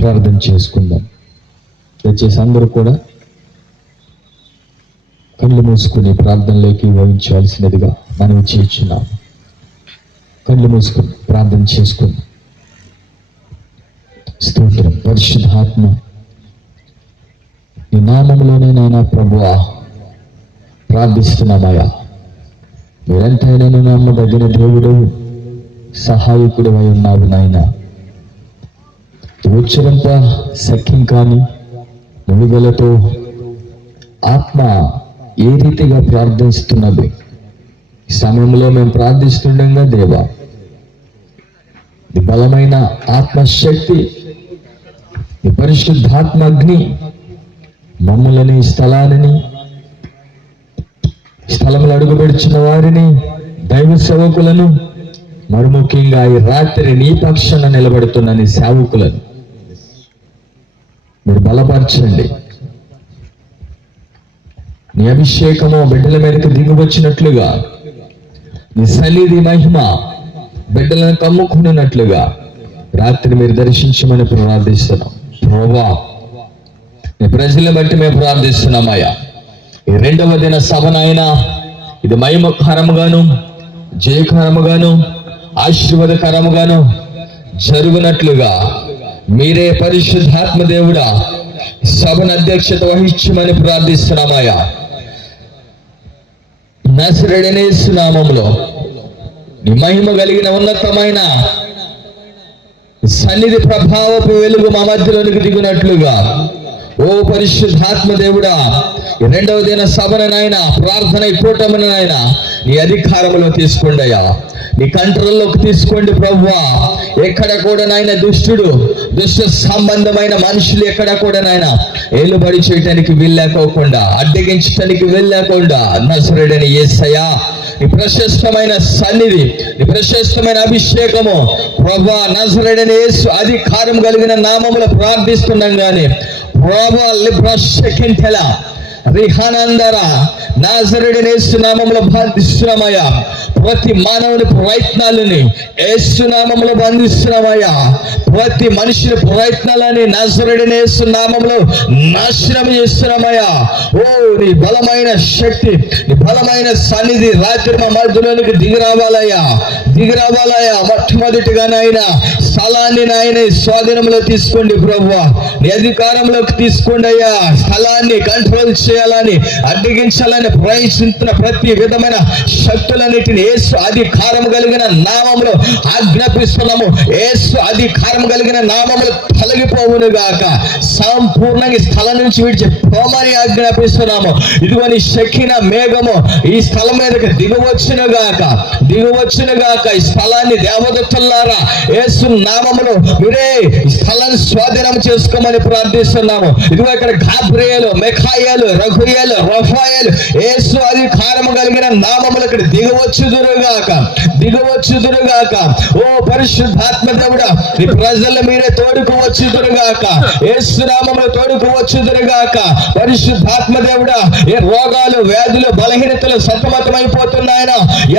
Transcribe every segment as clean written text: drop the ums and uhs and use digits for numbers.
ప్రార్థన చేసుకుందాం. దయచేసి అందరూ కూడా కళ్ళు మూసుకుని ప్రార్థనలోకి వహించవలసినదిగా మనం చేస్తున్నాం. కళ్ళు మూసుకుని ప్రార్థన చేసుకుందాం. స్తోత్రం. పరిశుద్ధాత్మ, నీ నామములోనే నాయనా ప్రభువా ప్రార్థిస్తున్నామయ్యా. మీరెంతైనా నమ్మదగిన దేవుడు, సహాయకుడు అయి ఉన్నావు నాయనా. వచ్చరంత సఖ్యం కానీ ములుగలతో ఆత్మ ఏ రీతిగా ప్రార్థిస్తున్నది ఈ సమయంలో మేము ప్రార్థిస్తుండగా దేవా, ఈ బలమైన ఆత్మశక్తి, ఈ పరిశుద్ధాత్మ అగ్ని మమ్మల్ని స్థలంలో అడుగుపెడుచున్న వారిని, దైవ సేవకులను, మరి ముఖ్యంగా ఈ రాత్రి నీ పక్షాన నిలబడుతున్న నీ సేవకులను మీరు బలపరచండి. నీ అభిషేకము బిడ్డల మీదకి దిగివచ్చినట్లుగా, నీ సన్నిధి మహిమ బిడ్డలను కమ్ముకున్నట్లుగా రాత్రి మీరు దర్శించమని ప్రార్థిస్తున్నాం. ప్రభువా, నీ ప్రజలను బట్టి మేము ప్రార్థిస్తున్నామయ్యా. ఈ రెండవ దిన సభనైనా ఇది మహిమకరముగాను, జయకరముగాను, ఆశీర్వాదకరముగాను జరుగునట్లుగా మీరే పరిశుద్ధాత్మ దేవుడా సభను అధ్యక్షత వహించమని ప్రార్థిస్తున్నామయ్యా. నజరేయుడైన యేసు నామములో నీ మహిమ కలిగిన ఉన్నతమైన సన్నిధి ప్రభావపు వెలుగు మా మధ్యలోనికి దిగినట్లుగా ఓ పరిశుద్ధాత్మ దేవుడా, రెండవ దిన సభనైనా ప్రార్థన కూటమినైనా నీ అధికారంలో తీసుకోండి అయ్యా, నీ కంట్రోల్లోకి తీసుకోండి ప్రభువా. ఎక్కడ కూడా నాయన దుష్ట సంబంధమైన మనుషులు ఎక్కడ కూడా నాయన ఏలుబడి చేయటానికి వీల్లేకోకుండా, అడ్డగించటానికి వీల్లేకుండా నజరేయుడైన యేసయ్యా నీ ప్రశస్తమైన సన్నిధి, నీ ప్రశస్తమైన అభిషేకము ప్రభువా నజరేయుడైన యేసు అధికారం కలిగిన నామములో ప్రార్థిస్తున్నాం. కానీ ప్రభా లిబ్రషకింటెలా రిహానందరా నజరేయుడైన యేసు నామములో బంధిస్తున్నామయ్యా. ప్రతి మానవుని ప్రయత్నాలని యేసు నామములో బంధిస్తున్నామయ్యా. ప్రతి మనిషిని ప్రయత్నాలని నజరేయుడైన యేసు నామములో నాశనం చేస్తున్నామయ్యా. ఓ నీ బలమైన శక్తి, నీ బలమైన సన్నిధి రాత్రి మా మధ్యలోనికి దిగిరావాలయ్యా. మొట్టమొదటిగా నాయన స్థలాన్ని నాయన స్వాధీనంలో తీసుకోండి ప్రభువా. నీ అధికారంలోకి తీసుకోండి అయ్యా. స్థలాన్ని కంట్రోల్ చేయాలని, అడ్డగించాలని ప్రయత్నిస్తున్న ప్రతి విధమైన శక్తులన్నిటిని యేసు అధికారం కలిగిన నామములో ఆజ్ఞాపిస్తున్నాము. యేసు అధికారం కలిగిన నామములు తొలగిపోవును గాక. సంపూర్ణంగా స్థలం నుంచి విడిచి పోమని ఆజ్ఞాపిస్తున్నాము. ఇదిగో నీ శక్తిన మేఘము ఈ స్థలం మీదకి దిగవచ్చును గాక. ఈ స్థలాన్ని దేవదత్తులారా యేసు నామములో మీరే ఈ స్థలాన్ని స్వాధీనం చేసుకోమని ప్రార్థిస్తున్నాము. ఇదిగో ఇక్కడ గాబ్రియేలు, మిఖాయేలు, రఘుయేలు, రఫాయేలు యేసు అధికారం కలిగిన నామములు ఇక్కడ దిగవచ్చుదురుగాక. ఓ పరిశుద్ధాత్మ దేవుడా, నీ ప్రజలు మీరే తోడుకు వచ్చుదురుగాక. యేసు నామములో తోడుకు వచ్చుదురుగాక. పరిశుద్ధాత్మ దేవుడా, ఏ రోగాలు, వ్యాధులు, బలహీనతలు సతమతమైపోతున్నాయన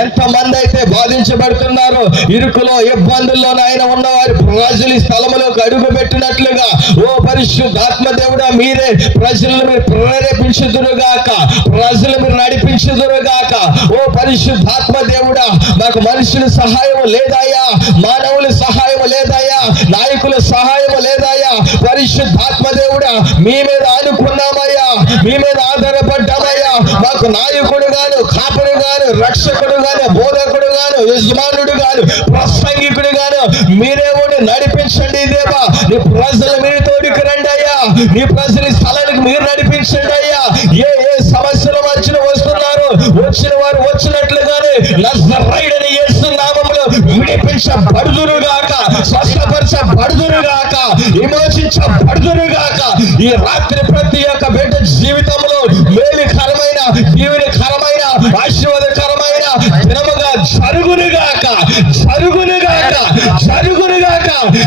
ఎంతమంది అయితే బాధించబడుతున్నారో, ఇరుకులో, ఇబ్బందుల్లో నాయన ఉన్నవారి ప్రజలు ఈ స్థలములోకి అడుగు పెట్టినట్లుగా ఓ పరిశుద్ధాత్మ దేవుడా మీరే ప్రజలను మీరు ప్రేరేపించుదురుగాక, ప్రజలు మీరు నడిపించుదురుగాక. ఓ పరిశుద్ధాత్మ దేవుడా, మాకు మనుషుల సహాయం లేదాయా, మానవుల సహాయం లేదాయా, నాయకుల సహాయం లేదాయా. పరిశుద్ధాత్మ దేవుడా, మీ మీద ఆనుకున్నామయ్యా, మీ మీద ఆధారపడ్డామయ్యా. మాకు నాయకుడు గాను, కాపుడు గాను, రక్షకుడు గాను, బోధకుడు గాను, యజమానుడు గాను, ప్రసంగికుడు గాను మీరే ఉండి నడిపించండి దేవా. నీ ప్రజలు మీరు తోడుకు రండి అయ్యా. నీ ప్రజల స్థలానికి మీరు నడిపించండి అయ్యా. ఏ సమస్యల మధ్యన వస్తున్నారు, వచ్చిన వారు వచ్చినట్లుగానే నజరేయుడైన యేసు నామములో విడిపించబడుదురుగాక, స్వస్థపరచబడుదురుగాక, విమోచించబడుదురుగాక. ఈ రాత్రి ప్రతి ఒక్క బిడ్డ జీవితంలో మేలుకరమైన, దీవెనకరమైన, ఆశీర్వాదకరమైన దినముగా జరుగునుగాక.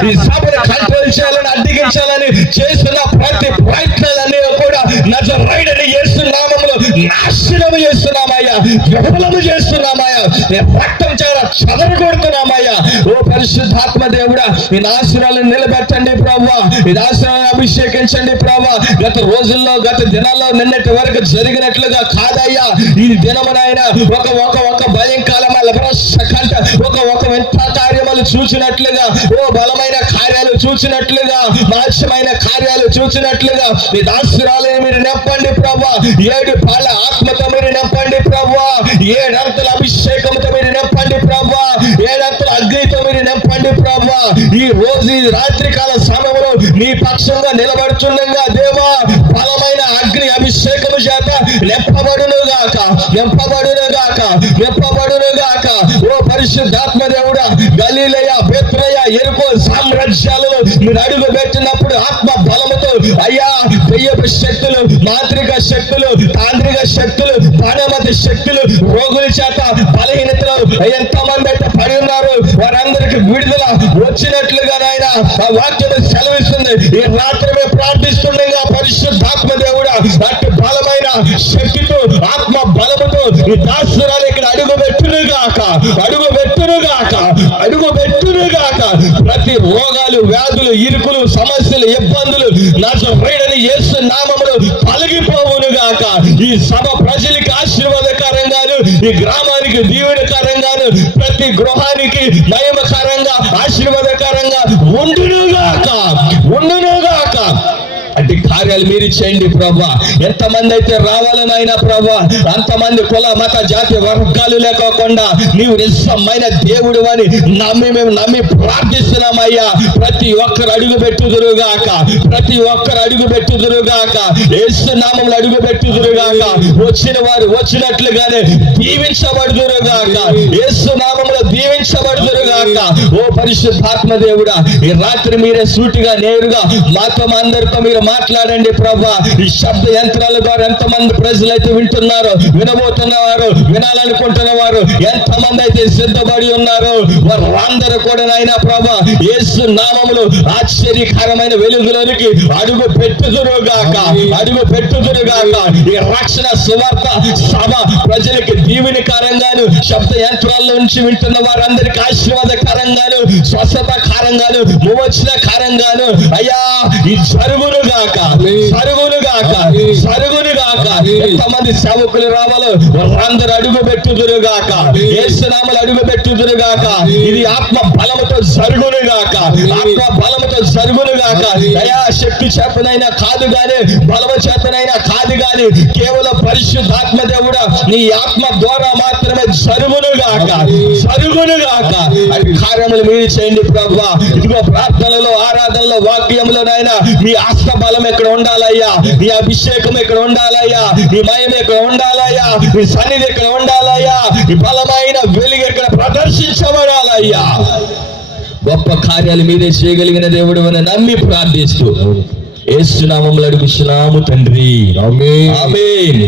ఈ సభను కంట్రోల్ చేయాలని, అడ్డగించాలని చేస్తున్న ప్రతి ప్రయత్నాలన్నీ కూడా నజరేయుడైన యేసు నామములో నాశనము చేస్తున్నామయ్యా, విఫలము చేస్తున్నామయ్యా, రక్తం చేత చెదరగొడుతున్నామయ్యా. ఓ పరిశుద్ధాత్మ దేవుడా, ఈ నాశనాలను నిలబెట్టండి ప్రభువా, ఈ నాశనాలను అభిషేకించండి ప్రభువా. గత రోజుల్లో గత దినాల్లో నిన్నటి వరకు జరిగినట్లుగా కాదయ్యా ఈ దినమునైనా ఒక భయంకాలమైన ఒక వింత కార్యములు చూసినట్లుగా, ఓ బలమైన కార్యాలు చూసినట్లుగా, మహత్యమైన కార్యాలు చూసినట్లుగా ఈ దాసురాలను మీరు నింపండి ప్రభువా. 7 పాళ్ళ ఆత్మతో మీరు నింపండి ప్రభువా. 7 అంతల అభిషేకంతో మీరు నింపండి ప్రభువా. 7 అంతల అగ్నితో మీరు నింపండి ప్రభువా. ఈ రోజు ఈ రాత్రి కాల సమయంలో నీ పక్షంగా నిలబడుతుండగా దేవా, బలమైన అగ్ని అభిషేకము చేత నింపబడును గాక, నింపబడును గాక, నింపబడును గాక. ఓ పరిశుద్ధాత్మ దేవుడా, గలీలయ, బెత్రయ, యెరికో సామ్రాజ్యాలలో మీరు అడుగు పెట్టినప్పుడు ఆత్మ బలముతో అయ్యా దెయ్యపు శక్తులు, మాంత్రిక శక్తులు, తాంత్రిక శక్తులు, పానమతి శక్తులు, రోగుల చేత బలహీనతలు ఎంతమంది అయితే పడి ఉన్నారు వారందరికి విడుదల వచ్చినట్లుగా నాయన ఆ వాక్యం సెలవిస్తుంది. ఈ రాత్రి మేము ప్రార్థిస్తుండగా పరిశుద్ధాత్మ దేవుడా, అట్టి బలమైన శక్తితో ఆత్మ బలముతో ఈ దాసురాలు ఇక్కడ అడుగు పెట్టునుగాక, అడుగు పెట్టునుగాక, అడుగు పెట్టునుగాక. ప్రతి రోగాలు, వ్యాధులు, ఇరుకులు, సమస్యలు, ఇబ్బందులు నజరేయుడైన యేసు నామములో తొలగిపోవునుగాక. ఈ సభ ప్రజలకి ఆశీర్వాదకరంగాను, ఈ గ్రామానికి దీవెనకరంగాను, ప్రతి గృహానికి నయమకరంగా ఆశీర్వాదకరంగా ఉండునుగాక, ఉండునుగాక. అట్టి కార్యాలు మీరు చేయండి ప్రభా. ఎంతమంది అయితే రావాలని అయినా ప్రభా, అంతమంది కుల మత జాతి వర్గాలు లేకోకుండా నీవు నిజమైన దేవుడు అని మేము నమ్మి ప్రార్థిస్తున్నామయ్యా. ప్రతి ఒక్కరు అడుగు పెట్టుదురుగాక, ప్రతి ఒక్కరు అడుగు పెట్టుదురుగాక, యేసు నామములో అడుగు పెట్టుదురుగాక. వచ్చిన వారు వచ్చినట్లుగానే దీవించబడుదురుగాక, యేసు నామములో దీవించబడుదురుగాక. ఓ పరిశుద్ధాత్మ దేవుడా, ఈ రాత్రి మీరే సూటిగా నేరుగా మాతో అందరితో మీరు మాట్లాడండి ప్రభా. ఈ శబ్ద యంత్రాల ద్వారా ఎంతమంది ప్రజలైతే వింటున్నారో, వినబోతున్నవారు, వినాలనుకుంటున్న వారు ఎంతమంది అయితే సిద్ధపడి ఉన్నారు వారందరూ కూడా నాయనా ప్రభా యేసు నామములో ఆశ్చర్యకరమైన వెలుగులోనికి అడుగు పెట్టుదురుగాక, అడుగు పెట్టుదురుగాక. ఈ రక్షణ సువార్త సభ ప్రజలకి దీవెనకరంగాను, శబ్ద యంత్రాల నుంచి వింటున్న వారందరికి ఆశీర్వాదకరంగాను, స్వస్థతకరంగాను, విమోచనకరంగాను అయ్యా ఈ జరుగునుగాక, జరుగునుగాక, జరుగునుగాక. ఎంతమంది సేవకులు రావాలో వారందరూ అడుగు పెట్టుదురుగాక, యేసు నామములో అడుగు పెట్టుదురుగాక. ఇది ఆత్మ బలముతో జరుగునుగాక, ఆత్మ బలముతో జరుగునుగాక. అయా శక్తి చేతనైనా కాదు గాని, బలము చేతనైనా కాదు గాని, కేవలం పరిశుద్ధాత్మ దేవుడా నీ ఆత్మ ద్వారా మాత్రమే జరుగునుగాక, జరుగునుగాక. అది కార్యములు మీరు చేయండి ప్రభువా. ఇదిగో ప్రార్థనలో, ఆరాధనలో, వాక్యములోనైనా మీ ఆత్మ బలం ఇక్కడ ఉండాలయ్యా, నీ అభిషేకం ఇక్కడ ఉండాలయ్యా, నీ మహిమ ఇక్కడ ఉండాలయ్యా, నీ సన్నిధి ఇక్కడ ఉండాలయ్యా, ఈ బలమైన వెలుగు ఇక్కడ ప్రదర్శించబడాలయ్యా. గొప్ప కార్యాలు మీరే చేయగలిగిన దేవుడు అని నమ్మి ప్రార్థిస్తూ యేసు నామములో అడుగుచున్నాము తండ్రి, ఆమేన్, ఆమేన్.